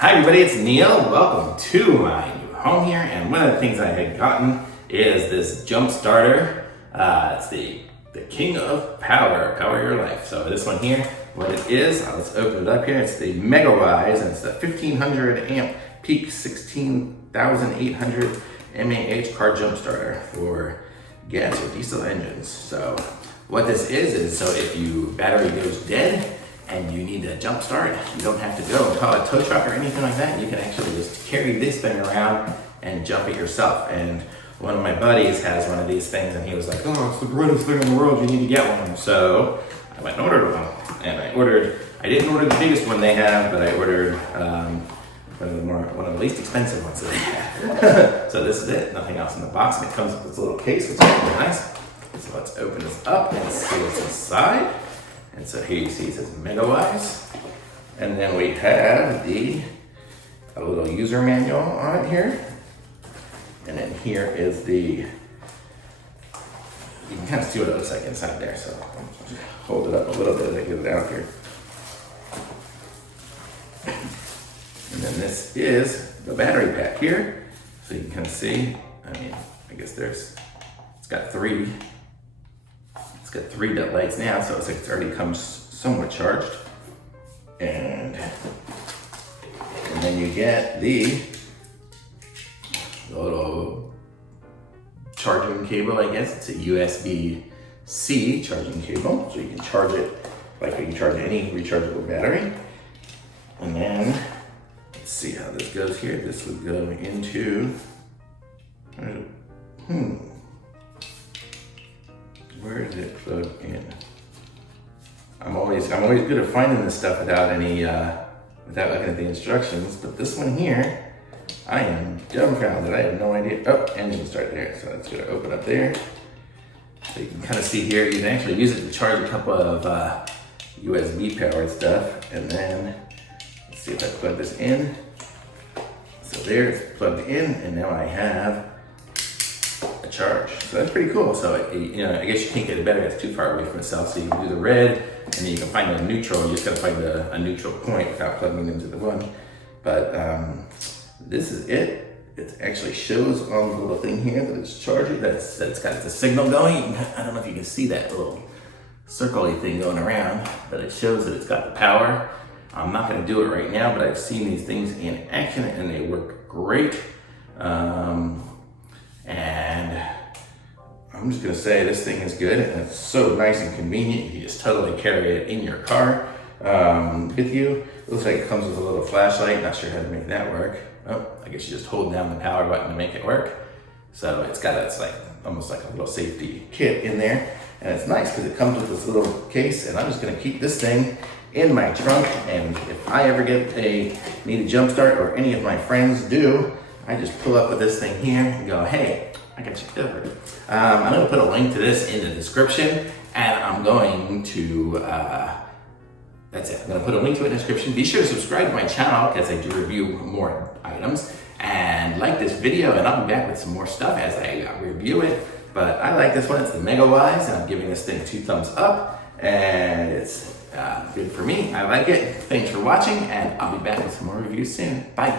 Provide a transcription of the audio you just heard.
Hi everybody, it's Neil. Welcome to my new home here, and one of the things I had gotten is this jump starter. It's the king of power your life. So this one here, what it is, let's open it up here. It's the Megawise, and it's the 1500 amp peak 16,800 mAh car jump starter for gas or diesel engines. So what this is so if your battery goes dead and you need a jump start, you don't have to go and call a tow truck or anything like that. You can actually just carry this thing around and jump it yourself. And one of my buddies has one of these things, and he was like, "Oh, it's the greatest thing in the world, you need to get one." So I went and ordered one, and I didn't order the biggest one they have, but I ordered one of the least expensive ones that they have. So this is it, nothing else in the box, and it comes with this little case, which is really nice. So let's open this up and see what's inside. And so here you see it says Megawise, and then we have a little user manual on it here, and then here is you can kind of see what it looks like inside there. So I'll just hold it up a little bit as I get it out here. And then this is the battery pack here, so you can kind of see. I guess it's got three lights now, so it's like it already comes somewhat charged. And then you get the little charging cable, I guess. It's a USB-C charging cable, so you can charge it like you can charge any rechargeable battery. And then, let's see how this goes here. This would go into, where did it plug in? I'm always good at finding this stuff without looking at the instructions. But this one here, I am dumbfounded. I have no idea. Oh, engine start there. So it's gonna open up there. So you can kind of see here. You can actually use it to charge a couple of USB powered stuff. And then let's see if I plug this in. So there, it's plugged in, and now I have a charge. So that's pretty cool. So I guess you can't get a battery that's too far away from itself. So you can do the red, and then you can find a neutral. You just gotta find a neutral point without plugging it into the one. But this is it. It actually shows on the little thing here that it's charging. That it's got the signal going. I don't know if you can see that little circle-y thing going around, but it shows that it's got the power. I'm not gonna do it right now, but I've seen these things in action and they work great. And I'm just gonna say this thing is good, and it's so nice and convenient. You can just totally carry it in your car with you. It looks like it comes with a little flashlight. Not sure how to make that work. Oh, I guess you just hold down the power button to make it work. So it's like almost like a little safety kit in there. And it's nice because it comes with this little case, and I'm just gonna keep this thing in my trunk. And if I ever need a jump start, or any of my friends do, I just pull up with this thing here and go, "Hey, I got you covered." I'm gonna put a link to this in the description, and I'm going to, that's it. I'm gonna put a link to it in the description. Be sure to subscribe to my channel because I do review more items, and like this video, and I'll be back with some more stuff as I review it. But I like this one. It's the Megawise, and I'm giving this thing 2 thumbs up, and it's good for me. I like it. Thanks for watching, and I'll be back with some more reviews soon. Bye.